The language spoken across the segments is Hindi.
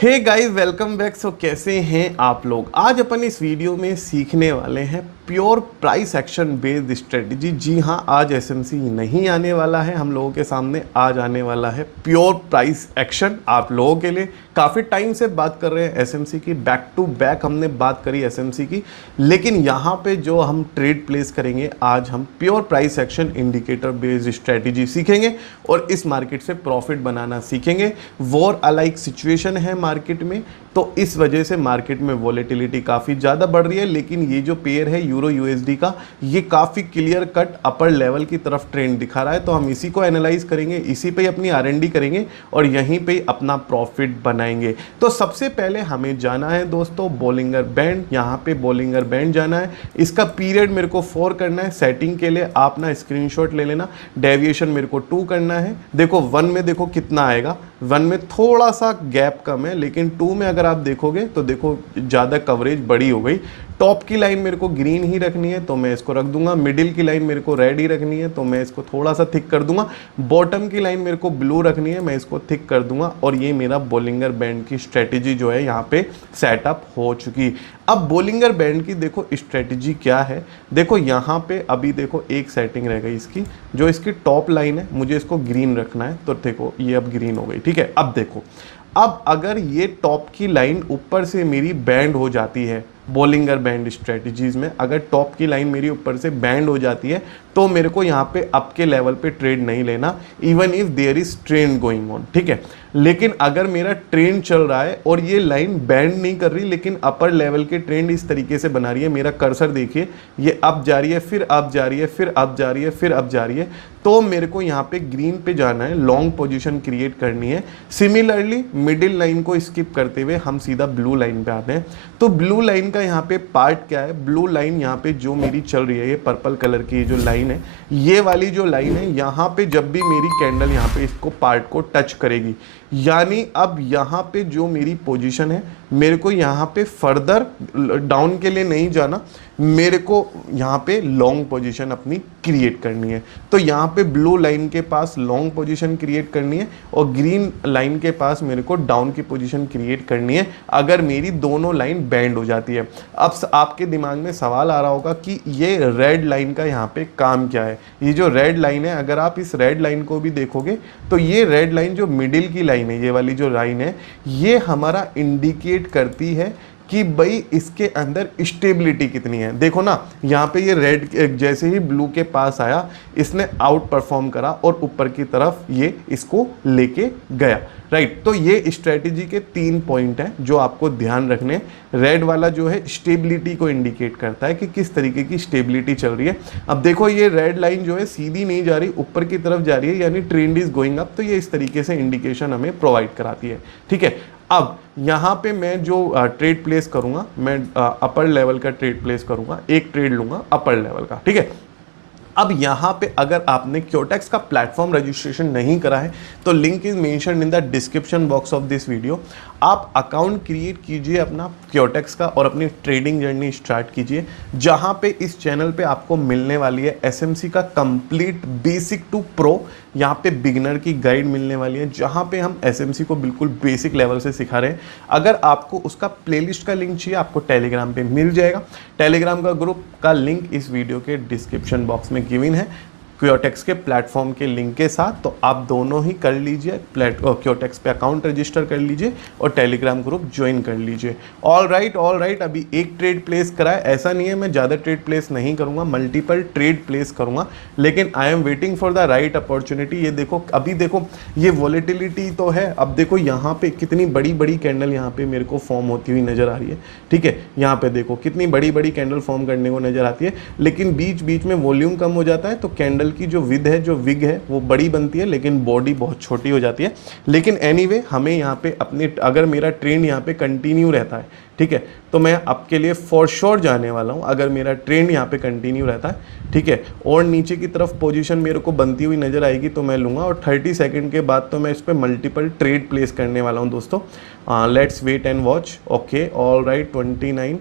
हे गाइस, वेलकम बैक। सो कैसे हैं आप लोग। आज अपन इस वीडियो में सीखने वाले हैं pure price action based strategy. जी हाँ, आज एसएमसी नहीं आने वाला है हम लोगों के सामने, आज आने वाला है प्योर प्राइस एक्शन आप लोगों के लिए। काफ़ी टाइम से बात कर रहे हैं एसएमसी की, बैक टू बैक हमने बात करी एसएमसी की, लेकिन यहाँ पे जो हम ट्रेड प्लेस करेंगे, आज हम pure price action indicator based strategy सीखेंगे और इस मार्केट से प्रॉफिट बनाना सीखेंगे। वॉर अलाइक सिचुएशन है मार्केट में, तो इस वजह से मार्केट में वॉलेटिलिटी काफ़ी ज़्यादा बढ़ रही है, लेकिन ये जो पेयर है यूरो यूएसडी का, ये काफ़ी क्लियर कट अपर लेवल की तरफ ट्रेंड दिखा रहा है। तो हम इसी को एनालाइज करेंगे, इसी पे अपनी आरएनडी करेंगे और यहीं पे अपना प्रॉफिट बनाएंगे। तो सबसे पहले हमें जाना है दोस्तों बोलिंगर बैंड। यहाँ पे बोलिंगर बैंड जाना है, इसका पीरियड मेरे को 4 करना है। सेटिंग के लिए आप ना स्क्रीनशॉट ले लेना। डेविएशन मेरे को 2 करना है। देखो 1 में देखो कितना आएगा, 1 में थोड़ा सा गैप कम है, लेकिन 2 में अगर आप देखोगे तो देखो ज़्यादा कवरेज बड़ी हो गई। टॉप की लाइन मेरे को ग्रीन ही रखनी है तो मैं इसको रख दूंगा। मिडिल की लाइन मेरे को रेड ही रखनी है तो मैं इसको थोड़ा सा थिक कर दूंगा। बॉटम की लाइन मेरे को ब्लू रखनी है, मैं इसको थिक कर दूंगा। और ये मेरा बोलिंगर बैंड की स्ट्रेटेजी जो है यहाँ पे सेटअप हो चुकी। अब बोलिंगर बैंड की देखो स्ट्रेटेजी क्या है। देखो यहाँ पे अभी देखो एक सेटिंग रह गई इसकी, जो इसकी टॉप लाइन है, मुझे इसको ग्रीन रखना है तो देखो ये अब ग्रीन हो गई। ठीक है, अब देखो, अब अगर ये टॉप की लाइन ऊपर से मेरी बैंड हो जाती है, बोलिंगर बैंड स्ट्रेटजीज में अगर टॉप की लाइन मेरी ऊपर से बैंड हो जाती है तो मेरे को यहाँ पे अप के लेवल पे ट्रेड नहीं लेना, even if there is trend going on. ठीक है, लेकिन अगर मेरा ट्रेंड चल रहा है और ये लाइन बैंड नहीं कर रही, लेकिन अपर लेवल के ट्रेंड इस तरीके से बना रही है, मेरा कर्सर देखिए ये अप जा रही है, फिर अप जा रही है, फिर अप जा रही है, फिर अप जा रही है, तो मेरे को यहाँ पे ग्रीन पे जाना है, लॉन्ग पोजीशन क्रिएट करनी है। सिमिलरली मिडिल लाइन को स्किप करते हुए हम सीधा ब्लू लाइन पे आते हैं। तो ब्लू लाइन का यहाँ पे पार्ट क्या है, ब्लू लाइन यहाँ पे जो मेरी चल रही है, ये पर्पल कलर की जो लाइन है, ये वाली जो लाइन है, यहाँ पे जब भी मेरी कैंडल यहाँ पे इसको पार्ट को टच करेगी, यानी अब यहाँ पे जो मेरी पोजीशन है, मेरे को यहाँ पे फर्दर डाउन के लिए नहीं जाना, मेरे को यहाँ पे लॉन्ग पोजीशन अपनी क्रिएट करनी है। तो यहाँ पे ब्लू लाइन के पास लॉन्ग पोजीशन क्रिएट करनी है और ग्रीन लाइन के पास मेरे को डाउन की पोजीशन क्रिएट करनी है अगर मेरी दोनों लाइन बैंड हो जाती है। अब आपके दिमाग में सवाल आ रहा होगा कि ये रेड लाइन का यहाँ पे काम क्या है। ये जो रेड लाइन है, अगर आप इस रेड लाइन को भी देखोगे तो ये रेड लाइन जो मिडिल की लाइन है, ये वाली जो लाइन है, ये हमारा इंडिकेट करती है कि भाई इसके अंदर स्टेबिलिटी कितनी है। देखो ना, यहाँ पे ये रेड जैसे ही ब्लू के पास आया, इसने आउट परफॉर्म करा और ऊपर की तरफ ये इसको लेके गया। राइट, तो ये स्ट्रेटेजी के 3 पॉइंट हैं जो आपको ध्यान रखने। रेड वाला जो है स्टेबिलिटी को इंडिकेट करता है कि किस तरीके की स्टेबिलिटी चल रही है। अब देखो ये रेड लाइन जो है सीधी नहीं जा रही, ऊपर की तरफ जा रही है, यानी ट्रेंड इज गोइंग अप। तो ये इस तरीके से इंडिकेशन हमें प्रोवाइड कराती है। ठीक है, अब यहाँ पे मैं जो ट्रेड प्लेस करूँगा, मैं अपर लेवल का ट्रेड प्लेस करूँगा, एक ट्रेड लूँगा अपर लेवल का। ठीक है, अब यहाँ पे अगर आपने क्योटेक्स का प्लेटफॉर्म रजिस्ट्रेशन नहीं करा है तो link is mentioned in the description box of this video. आप अकाउंट क्रिएट कीजिए अपना क्योटेक्स का और अपनी ट्रेडिंग जर्नी स्टार्ट कीजिए, जहाँ पे इस चैनल पे आपको मिलने वाली है एसएमसी का कंप्लीट बेसिक टू प्रो, यहाँ पे बिगिनर की गाइड मिलने वाली है, जहाँ पे हम एसएमसी को बिल्कुल बेसिक लेवल से सिखा रहे हैं। अगर आपको उसका प्लेलिस्ट का लिंक चाहिए, आपको टेलीग्राम पे मिल जाएगा। टेलीग्राम का ग्रुप का लिंक इस वीडियो के डिस्क्रिप्शन बॉक्स में गिवन है, क्योटेक्स के प्लेटफॉर्म के लिंक के साथ। तो आप दोनों ही कर लीजिए, क्योटेक्स पे अकाउंट रजिस्टर कर लीजिए और टेलीग्राम ग्रुप ज्वाइन कर लीजिए। ऑल राइट, अभी एक ट्रेड प्लेस करा है, ऐसा नहीं है मैं ज़्यादा ट्रेड प्लेस नहीं करूँगा, मल्टीपल ट्रेड प्लेस करूँगा, लेकिन I am waiting for the right opportunity. ये देखो, अभी देखो ये वॉलेटिलिटी तो है, अब देखो यहाँ पे कितनी बड़ी बड़ी कैंडल यहाँ पे मेरे को फॉर्म होती हुई नज़र आ रही है। ठीक है, यहाँ पे देखो कितनी बड़ी बड़ी कैंडल फॉर्म करने को नज़र आती है, लेकिन बीच बीच में वॉल्यूम कम हो जाता है तो कैंडल की जो विद है, जो विग है, वो बड़ी बनती है, लेकिन बॉडी बहुत छोटी हो जाती है। लेकिन एनीवे हमें यहाँ पे अपने, अगर मेरा ट्रेंड यहाँ पे कंटिन्यू रहता है, ठीक है, तो मैं आपके लिए फॉर श्योर जाने वाला हूँ। अगर मेरा ट्रेंड यहाँ पे कंटिन्यू रहता है, ठीक है, और नीचे की तरफ पोजीशन मेरे को बनती हुई नजर आएगी तो मैं लूँगा, और 30 सेकंड के बाद तो मैं इस पर मल्टीपल ट्रेड प्लेस करने वाला हूँ दोस्तों। Let's wait and watch. Okay, all right, 29,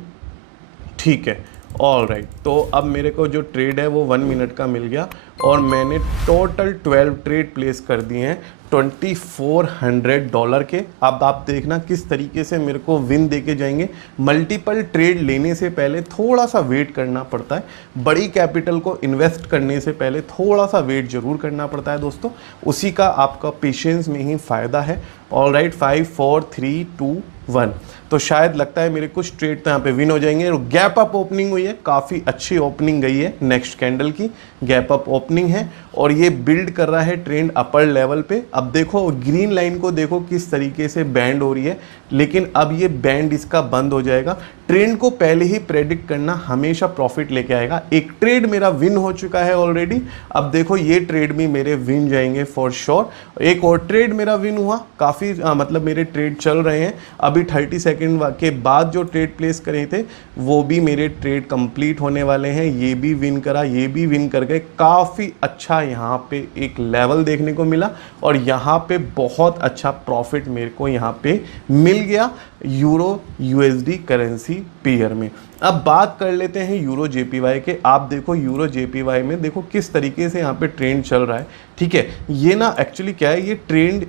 ठीक है, ऑल राइट। तो अब मेरे को जो ट्रेड है वो 1 मिनट का मिल गया और मैंने टोटल 12 ट्रेड प्लेस कर दिए हैं। $2400 के। अब आप देखना किस तरीके से मेरे को विन देके जाएंगे। मल्टीपल ट्रेड लेने से पहले थोड़ा सा वेट करना पड़ता है, बड़ी कैपिटल को इन्वेस्ट करने से पहले थोड़ा सा वेट जरूर करना पड़ता है दोस्तों, उसी का आपका पेशेंस में ही फ़ायदा है। ऑल राइट, 5 4 3 2 1, तो शायद लगता है मेरे कुछ ट्रेड तो यहाँ पे विन हो जाएंगे। गैप अप ओपनिंग हुई है, काफ़ी अच्छी ओपनिंग गई है, नेक्स्ट कैंडल की गैप अप ओपनिंग है और ये बिल्ड कर रहा है ट्रेंड अपर लेवल पे। अब देखो ग्रीन लाइन को देखो किस तरीके से बैंड हो रही है, लेकिन अब ये बैंड इसका बंद हो जाएगा। ट्रेंड को पहले ही प्रेडिक्ट करना हमेशा प्रॉफिट लेके आएगा। एक ट्रेड मेरा विन हो चुका है ऑलरेडी, अब देखो ये ट्रेड भी मेरे विन जाएंगे फॉर श्योर। एक और ट्रेड मेरा विन हुआ, काफ़ी मतलब मेरे ट्रेड चल रहे हैं। अभी 30 सेकंड के बाद जो ट्रेड प्लेस करे थे वो भी मेरे ट्रेड कंप्लीट होने वाले हैं। ये भी विन करा, ये भी विन कर गए। काफ़ी अच्छा यहाँ पे एक लेवल देखने को मिला और यहाँ पे बहुत अच्छा प्रॉफिट मेरे को यहाँ पे मिल गया यूरो यूएसडी करेंसी पेयर में। अब बात कर लेते हैं यूरो जेपीवाई के। आप देखो यूरो जेपीवाई में देखो किस तरीके से यहाँ पे ट्रेंड चल रहा है। ठीक है, ये ना एक्चुअली क्या है, ये ट्रेंड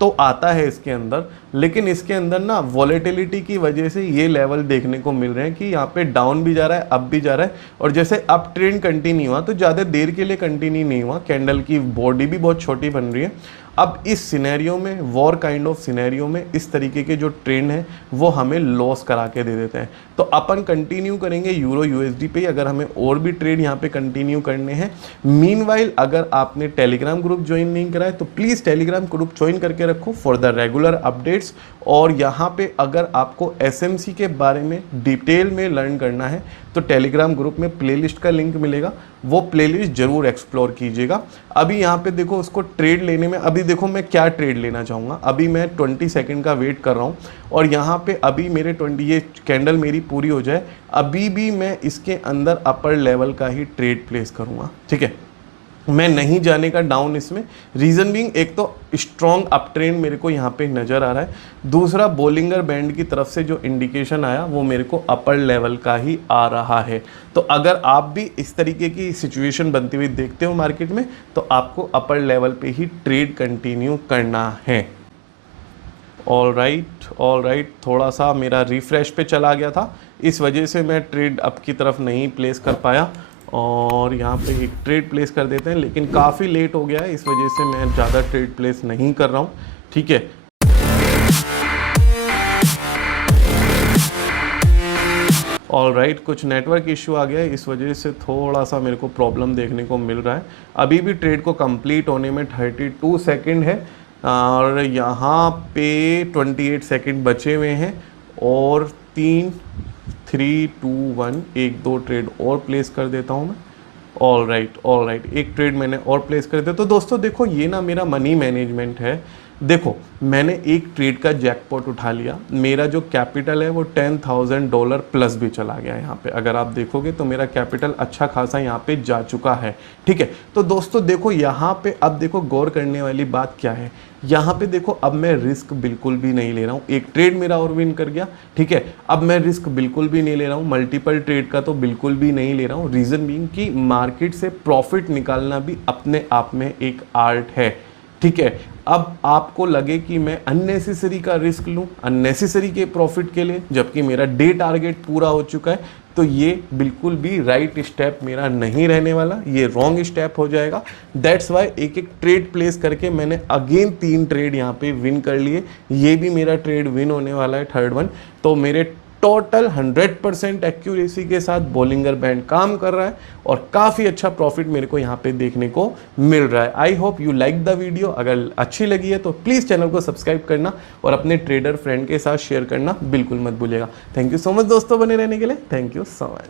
तो आता है इसके अंदर, लेकिन इसके अंदर ना वॉलेटिलिटी की वजह से ये लेवल देखने को मिल रहे हैं कि यहाँ पे डाउन भी जा रहा है, अप भी जा रहा है। और जैसे अप ट्रेंड कंटिन्यू हुआ तो ज़्यादा देर के लिए कंटिन्यू नहीं हुआ, कैंडल की बॉडी भी बहुत छोटी बन रही है। अब इस सिनेरियो में, वॉर काइंड ऑफ सिनेरियो में, इस तरीके के जो ट्रेंड है वो हमें लॉस करा के दे देते हैं। तो अपन कंटिन्यू करेंगे यूरो यूएसडी पे, अगर हमें और भी ट्रेड यहाँ पे कंटिन्यू करने हैं। मीनवाइल अगर आपने टेलीग्राम ग्रुप ज्वाइन नहीं करा है तो प्लीज़ टेलीग्राम ग्रुप ज्वाइन करके रखो फॉर द रेगुलर अपडेट्स। और यहाँ पे अगर आपको एसएमसी के बारे में डिटेल में लर्न करना है तो टेलीग्राम ग्रुप में प्लेलिस्ट का लिंक मिलेगा, वो प्लेलिस्ट जरूर एक्सप्लोर कीजिएगा। अभी यहाँ पे देखो उसको ट्रेड लेने में, अभी देखो मैं क्या ट्रेड लेना चाहूँगा। अभी मैं 20 सेकंड का वेट कर रहा हूँ और यहाँ पे अभी मेरे 20 ये कैंडल मेरी पूरी हो जाए, अभी भी मैं इसके अंदर अपर लेवल का ही ट्रेड प्लेस करूँगा। ठीक है, मैं नहीं जाने का डाउन इसमें। रीज़न बीइंग, एक तो स्ट्रॉन्ग अप ट्रेंड मेरे को यहाँ पे नज़र आ रहा है, दूसरा बोलिंगर बैंड की तरफ से जो इंडिकेशन आया वो मेरे को अपर लेवल का ही आ रहा है। तो अगर आप भी इस तरीके की सिचुएशन बनती हुई देखते हो मार्केट में तो आपको अपर लेवल पे ही ट्रेड कंटिन्यू करना है। ऑल राइट, थोड़ा सा मेरा रिफ्रेश पे चला गया था, इस वजह से मैं ट्रेड अप की तरफ नहीं प्लेस कर पाया और यहाँ पे एक ट्रेड प्लेस कर देते हैं, लेकिन काफ़ी लेट हो गया है, इस वजह से मैं ज़्यादा ट्रेड प्लेस नहीं कर रहा हूँ। ठीक है, ऑल राइट, कुछ नेटवर्क इशू आ गया है, इस वजह से थोड़ा सा मेरे को प्रॉब्लम देखने को मिल रहा है। अभी भी ट्रेड को कंप्लीट होने में 32 सेकंड है और यहाँ पे 28 सेकंड बचे हुए हैं और 3 3 2 1 एक दो ट्रेड और प्लेस कर देता हूँ मैं। ऑल राइट, एक ट्रेड मैंने और प्लेस कर दिया। तो दोस्तों देखो ये ना मेरा मनी मैनेजमेंट है। देखो मैंने एक ट्रेड का जैकपॉट उठा लिया, मेरा जो कैपिटल है वो $10,000 प्लस भी चला गया यहाँ पे। अगर आप देखोगे तो मेरा कैपिटल अच्छा खासा यहाँ पे जा चुका है। ठीक है, तो दोस्तों देखो यहाँ पे अब देखो गौर करने वाली बात क्या है, यहाँ पे देखो अब मैं रिस्क बिल्कुल भी नहीं ले रहा हूँ। एक ट्रेड मेरा और विन कर गया। ठीक है, अब मैं रिस्क बिल्कुल भी नहीं ले रहा हूँ, मल्टीपल ट्रेड का तो बिल्कुल भी नहीं ले रहा हूँ। रीज़न बीइंग कि मार्केट से प्रॉफिट निकालना भी अपने आप में एक आर्ट है। ठीक है, अब आपको लगे कि मैं अननेसेसरी का रिस्क लूं अननेसेसरी के प्रॉफिट के लिए, जबकि मेरा डे टारगेट पूरा हो चुका है, तो ये बिल्कुल भी राइट स्टेप मेरा नहीं रहने वाला, ये रॉन्ग स्टेप हो जाएगा। दैट्स वाई एक एक ट्रेड प्लेस करके मैंने अगेन 3 ट्रेड यहाँ पे विन कर लिए। ये भी मेरा ट्रेड विन होने वाला है, थर्ड वन। तो मेरे टोटल 100% एक्यूरेसी के साथ बोलिंगर बैंड काम कर रहा है और काफ़ी अच्छा प्रॉफिट मेरे को यहाँ पे देखने को मिल रहा है। I hope you like the video. अगर अच्छी लगी है तो प्लीज़ चैनल को सब्सक्राइब करना और अपने ट्रेडर फ्रेंड के साथ शेयर करना बिल्कुल मत भूलिएगा। थैंक यू सो मच दोस्तों बने रहने के लिए। Thank you so much.